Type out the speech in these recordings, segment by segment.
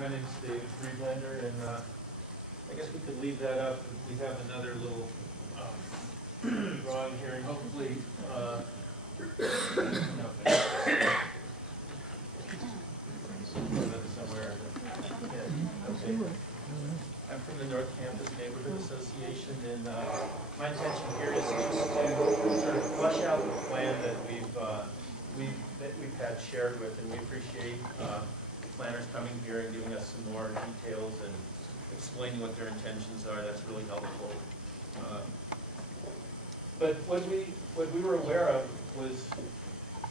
my name is David Friedlaender, and I guess we could leave that up. We have another little drawing here, and hopefully, somewhere. Yeah, okay. I'm from the North Campus Neighborhood Association, and my intention here is just to sort of flesh out the plan that we've had shared with, and we appreciate planners coming here and giving us some more details and explaining what their intentions are. That's really helpful. But what we were aware of was,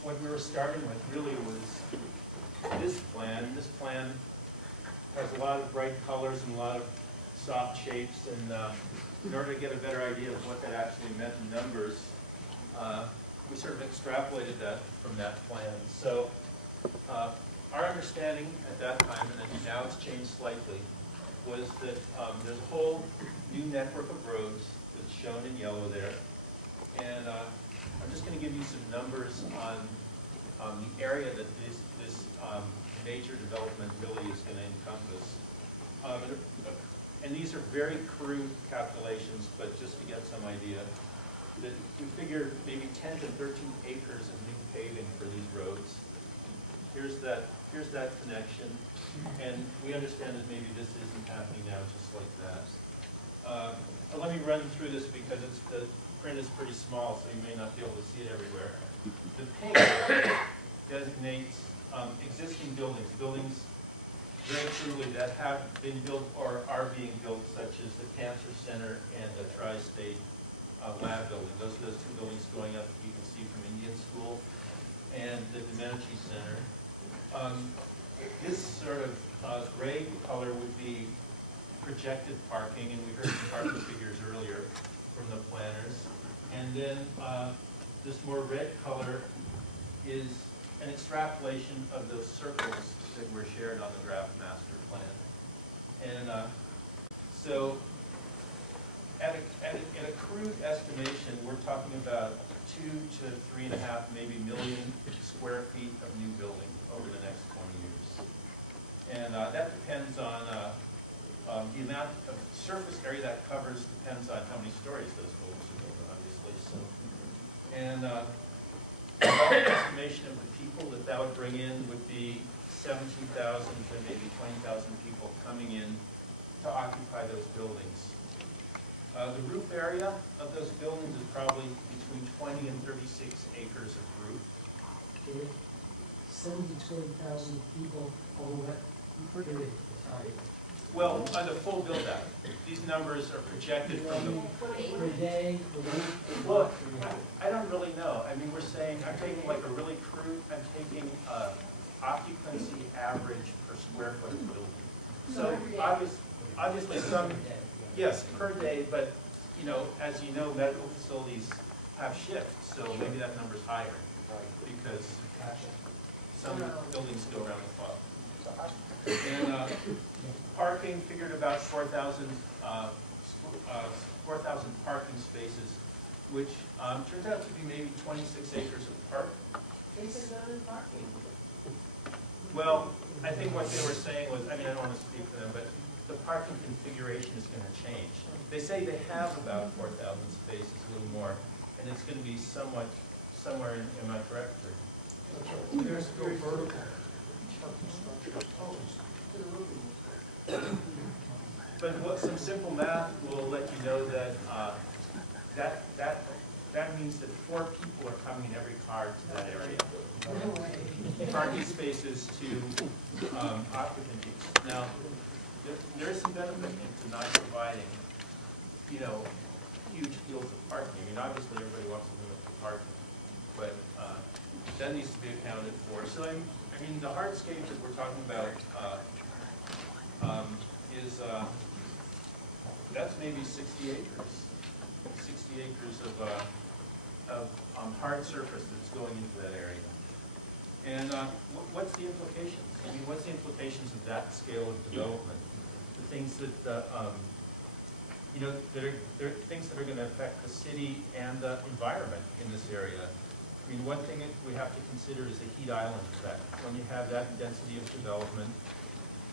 what we were starting with really was this plan. This plan has a lot of bright colors and a lot of soft shapes, and in order to get a better idea of what that actually meant in numbers, we sort of extrapolated that from that plan. So our understanding at that time, and now it's changed slightly, was that there's a whole new network of roads that's shown in yellow there. And I'm just going to give you some numbers on the area that this major development really is going to encompass. And these are very crude calculations, but just to get some idea, that we figure maybe 10 to 13 acres of new paving for these roads. Here's that connection, and we understand that maybe this isn't happening now just like that. Let me run through this because the print is pretty small, so you may not be able to see it everywhere. The pink designates existing buildings very truly that have been built or are being built, such as the Cancer Center and the Tri-State Lab building. Those are those two buildings going up that you can see from Indian School, and the Domenici Center. This sort of gray color would be projected parking, and we heard some parking figures earlier from the planners. And then this more red color is an extrapolation of those circles that were shared on the draft master plan. And so in a crude estimation, we're talking about 2 to 3.5, maybe million square feet of new building over the next 20 years. And that depends on the amount of surface area that covers depends on how many stories those buildings are built, obviously. So, and the estimation of the people that would bring in would be 17,000 to maybe 20,000 people coming in to occupy those buildings. The roof area of those buildings is probably between 20 and 36 acres of roof. 70 to 20,000 people over what period of time? Well, on the full build-out. These numbers are projected from the... Per day, per week? Well, I don't really know. I mean, we're saying, I'm taking like a really crude, I'm taking occupancy average per square foot of building. So obviously some, yes, per day, but you know, as you know, medical facilities have shifts, so maybe that number's higher because some buildings go around the clock. And parking figured about 4,000 parking spaces, which turns out to be maybe 26 acres of park. Well, I think what they were saying was, I mean, I don't want to speak for them, but the parking configuration is going to change. They say they have about 4,000 spaces, a little more, and it's going to be somewhere in, am I correct? Or? There's no vertical. But some simple math will let you know that that means that 4 people are coming in every car to that area. Parking spaces to occupancies. Now, there is some benefit into not providing, you know, huge fields of parking. I mean, obviously everybody wants to limit the parking, but that needs to be accounted for. So I mean, the hardscape that we're talking about is that's maybe 60 acres. 60 acres of hard surface that's going into that area. And what's the implications? I mean, what's the implications of that scale of development? The things that you know, there are things that are going to affect the city and the environment in this area. I mean, one thing that we have to consider is the heat island effect. When you have that density of development,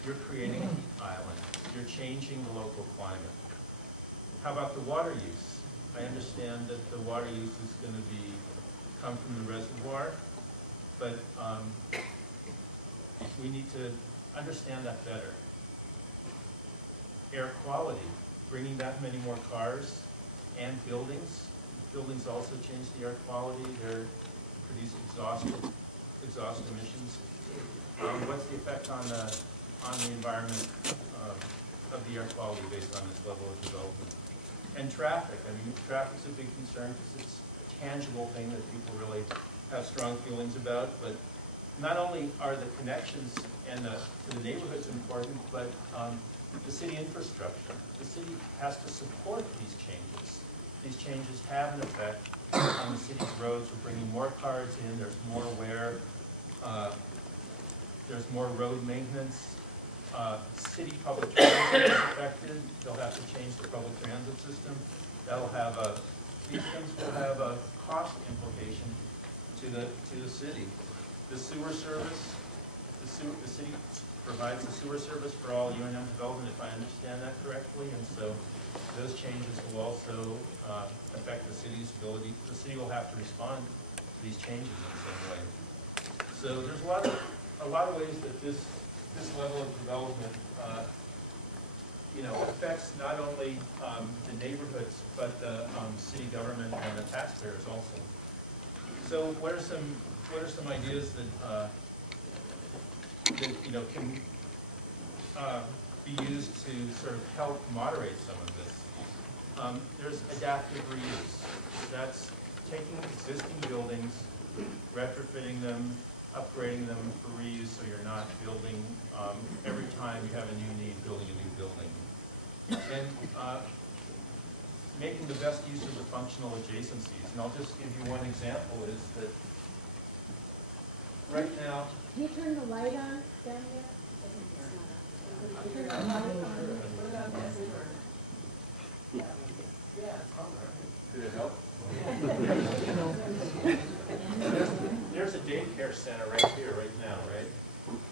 you're creating a heat island. You're changing the local climate. How about the water use? I understand that the water use is going to come from the reservoir, but we need to understand that better. Air quality, bringing that many more cars and buildings. Buildings also change the air quality. They produce exhaust emissions. What's the effect on the environment of the air quality based on this level of development? And traffic. I mean, traffic's a big concern because it's a tangible thing that people really have strong feelings about. But not only are the connections and the neighborhoods important, but the city infrastructure. The city has to support these changes. These changes have an effect on the city's roads. We're bringing more cars in. There's more wear. There's more road maintenance. City public transit is affected. They'll have to change the public transit system. That'll have these things will have a cost implication to the city. The sewer service, the city provides the sewer service for all UNM development, if I understand that correctly, and so those changes will also affect the city's ability. The city will have to respond to these changes in some way. So there's a lot of ways that this level of development, affects not only the neighborhoods but the city government and the taxpayers also. So what are some ideas that can be used to sort of help moderate some of this? There's adaptive reuse. That's taking existing buildings, retrofitting them, upgrading them for reuse, so you're not building every time you have a new need, building a new building. And making the best use of the functional adjacencies. And I'll just give you one example is that right now, Can you turn the light on down here? Turn the light on. did it help? There's a daycare center right here, right now, right?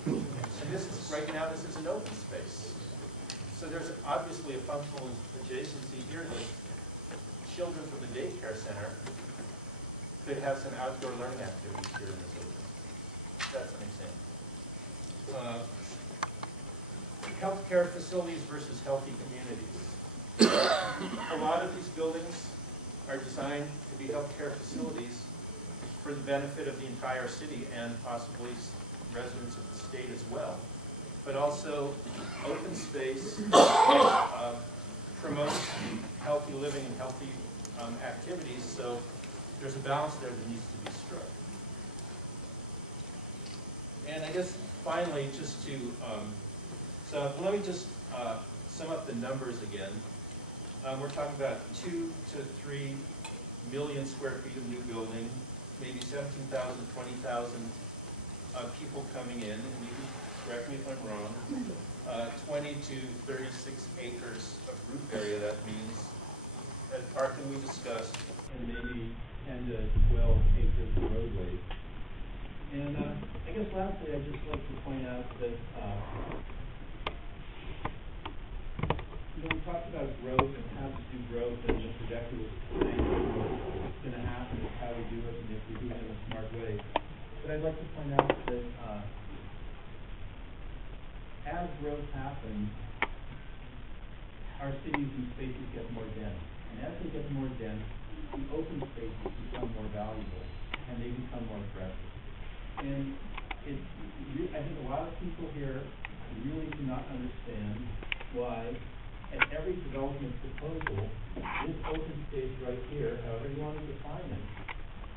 And this is, right now, this is an open space. So there's obviously a functional adjacency here that children from the daycare center could have some outdoor learning activities here in this open. That's an example. Healthcare facilities versus healthy communities. A lot of these buildings are designed to be healthcare facilities for the benefit of the entire city and possibly residents of the state as well. But also, open space promotes healthy living and healthy activities, so there's a balance there that needs to be struck. And I guess finally, just to, so let me just sum up the numbers again. We're talking about 2 to 3 million square feet of new building, maybe 17,000, 20,000 people coming in, and you can correct me if I'm wrong, 20 to 36 acres of roof area, that means, at parking we discussed, and maybe 10 to 12 acres of roadways. And I guess lastly, I'd just like to point out that we talked about growth and how to do growth and the projected what's going to happen is how we do it and if we do it in a smart way. But I'd like to point out that as growth happens, our cities and spaces get more dense. And as they get more dense, the open spaces become more valuable and they become more aggressive. And I think a lot of people here really do not understand why at every development proposal, this open space right here, however you want to define it,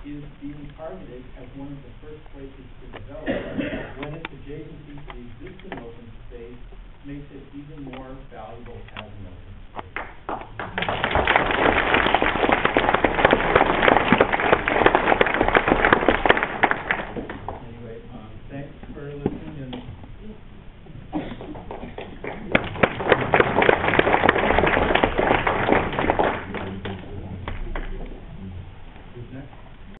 is being targeted as one of the first places to develop, when its adjacency to the existing open space makes it even more valuable as an open space.